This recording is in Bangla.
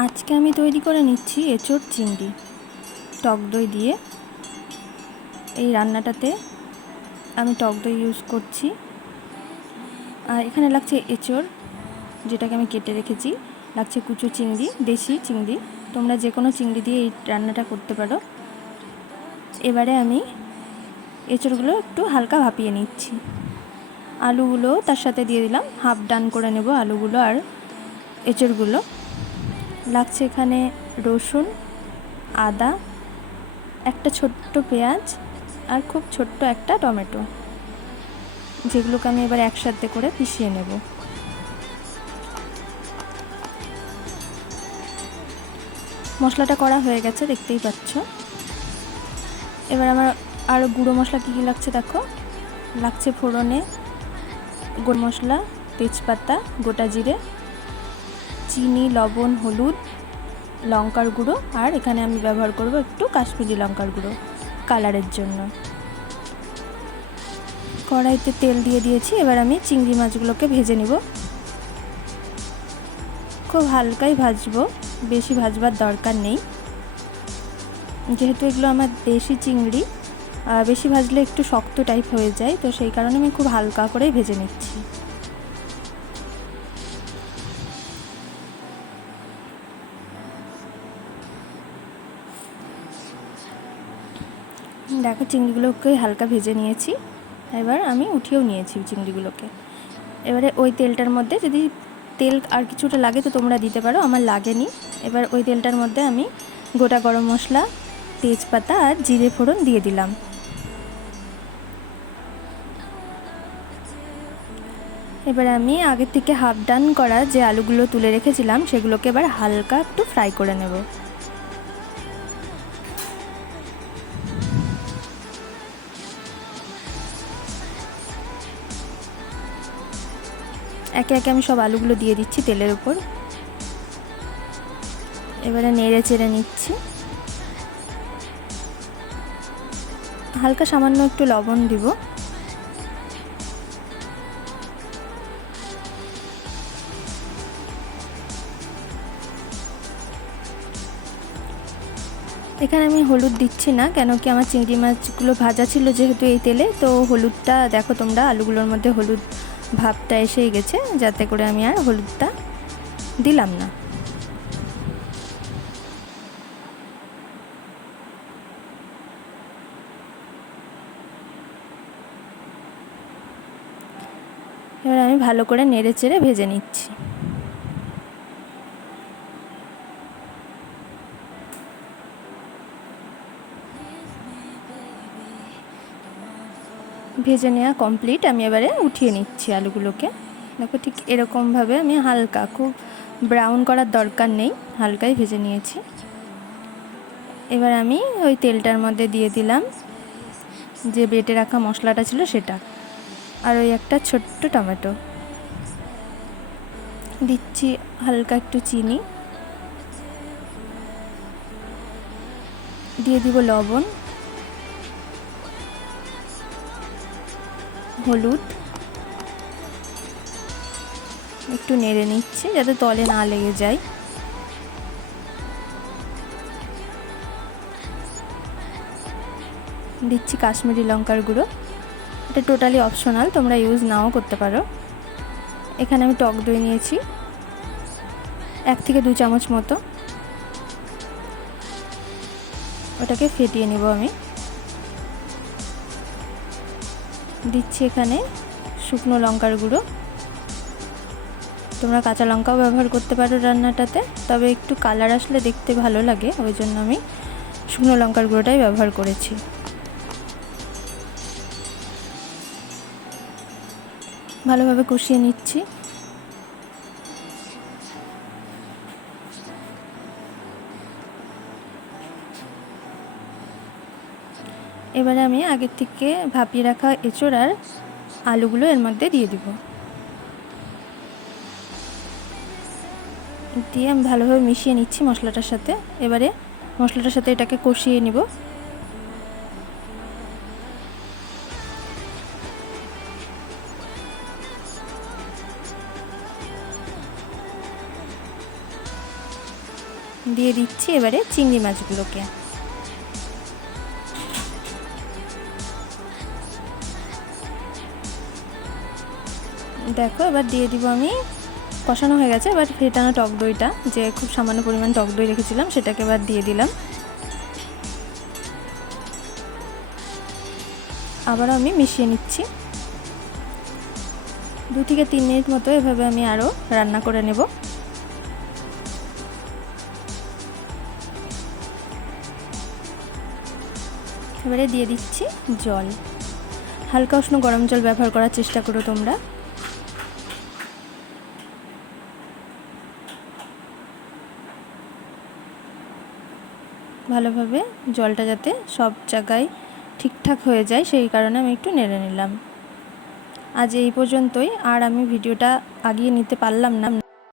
আজকে আমি তৈরি করে নিচ্ছি এঁচোড় চিংড়ি টক দই দিয়ে। এই রান্নাটাতে আমি টক দই ইউজ করছি। আর এখানে লাগছে এঁচোড়, যেটাকে আমি কেটে রেখেছি। লাগছে কুচো চিংড়ি, দেশি চিংড়ি, তোমরা যে কোনো চিংড়ি দিয়ে এই রান্নাটা করতে পারো। এবারে আমি এঁচোড়গুলো একটু হালকা ভাপিয়ে নিচ্ছি। আলুগুলো তার সাথে দিয়ে দিলাম, হাফ ডান করে নেব আলুগুলো আর এঁচোড়গুলো। লাগছে এখানে রসুন, আদা, একটা ছোট্ট পেঁয়াজ আর খুব ছোট্ট একটা টমেটো, যেগুলোকে আমি এবার একসাথে করে পিষিয়ে নেব। মশলাটা করা হয়ে গেছে, দেখতেই পাচ্ছ। এবার আমার আরও গুঁড়ো মশলা কী কী লাগছে দেখো। লাগছে ফোড়নে গুঁড়ো মশলা, তেজপাতা, গোটা জিরে, চিনি, লবণ, হলুদ, লঙ্কার গুঁড়ো, আর এখানে আমি ব্যবহার করব একটু কাশ্মীরি লঙ্কার গুঁড়ো কালারের জন্য। কড়াইতে তেল দিয়ে দিয়েছি। এবার আমি চিংড়ি মাছগুলোকে ভেজে নিব। খুব হালকাই ভাজবো, বেশি ভাজবার দরকার নেই, যেহেতু এগুলো আমার দেশি চিংড়ি। বেশি ভাজলে একটু শক্ত টাইপ হয়ে যায়, তো সেই কারণে আমি খুব হালকা করেই ভেজে নিচ্ছি। দেখো চিংড়িগুলোকে হালকা ভেজে নিয়েছি। এবার আমি উঠিয়েও নিয়েছি চিংড়িগুলোকে। এবারে ওই তেলটার মধ্যে যদি তেল আর কিছুটা লাগে তো তোমরা দিতে পারো, আমার লাগেনি। এবার ওই তেলটার মধ্যে আমি গোটা গরম মশলা, তেজপাতা আর জিরে ফোড়ন দিয়ে দিলাম। এবার আমি আগে থেকে হাফ ডান করা যে আলুগুলো তুলে রেখেছিলাম সেগুলোকে এবার হালকা একটু ফ্রাই করে নেব। একে একে আমি সব আলুগুলো দিয়ে দিচ্ছি তেলের উপর। এবারে নেড়ে চেড়ে নিচ্ছি। হালকা সামান্য একটু লবণ দিব। এখানে আমি হলুদ দিচ্ছি না, কেন কি আমার চিংড়ি মাছগুলো ভাজা ছিল যেহেতু এই তেলে, তো হলুদটা দেখো তোমরা আলুগুলোর মধ্যে হলুদ ভাবটা এসেই গেছে, যাতে করে আমি আর হলুদটা দিলাম না। এবার আমি ভালো করে নেড়ে চেড়ে ভেজে নিচ্ছি। ভেজে নেওয়া কমপ্লিট। আমি এবারে উঠিয়ে নিচ্ছি আলুগুলোকে। দেখো ঠিক এরকমভাবে আমি হালকা, খুব ব্রাউন করার দরকার নেই, হালকাই ভেজে নিয়েছি। এবার আমি ওই তেলটার মধ্যে দিয়ে দিলাম যে বেটে রাখা মশলাটা ছিল সেটা, আর ওই একটা ছোট্ট টমেটো দিচ্ছি, হালকা একটু চিনি দিয়ে দিব, লবণ, হলুদ, একটু নেড়ে নিচ্ছি যাতে তলে না লেগে যায়। দিচ্ছি কাশ্মীরি লঙ্কার গুঁড়ো, এটা টোটালি অপশনাল, তোমরা ইউজ নাও করতে পারো। এখানে আমি টক দই নিয়েছি 1 থেকে 2 চামচ মতো, ওটাকে ফেটিয়ে নেব আমি। দিচ্ছি এখানে শুকনো লঙ্কার গুঁড়ো, তোমরা কাঁচা লঙ্কাও ব্যবহার করতে পারো রান্নাটাতে, তবে একটু কালার আসলে দেখতে ভালো লাগে, ওই জন্য আমি শুকনো লঙ্কার গুঁড়োটাই ব্যবহার করেছি। ভালোভাবে কষিয়ে নিচ্ছি। এবারে আমি আগের থেকে ভাপিয়ে রাখা এঁচোড় আর আলুগুলো এর মধ্যে দিয়ে দিব। দিয়ে আমি ভালোভাবে মিশিয়ে নিচ্ছি মশলাটার সাথে। এবারে মশলাটার সাথে এটাকে কষিয়ে নিব। দিয়ে দিচ্ছি এবারে চিংড়ি মাছগুলোকে। দেখো এবার দিয়ে দিব আমি, কষানো হয়ে গেছে, এবার ফেটানো টক দইটা, যে খুব সামান্য পরিমাণ টক দই রেখেছিলাম সেটাকে এবার দিয়ে দিলাম। আবারও আমি মিশিয়ে নিচ্ছি। 2 থেকে 3 মিনিট মতো এভাবে আমি আরও রান্না করে নেব। এবারে দিয়ে দিচ্ছি জল। হালকা উষ্ণ গরম জল ব্যবহার করার চেষ্টা করো তোমরা। ভালোভাবে জলটা যাতে সব জায়গায় ঠিকঠাক হয়ে যায় সেই কারণে আমি একটু নেড়ে নিলাম। আজ এই পর্যন্তই, আর আমি ভিডিওটা আগিয়ে নিতে পারলাম না।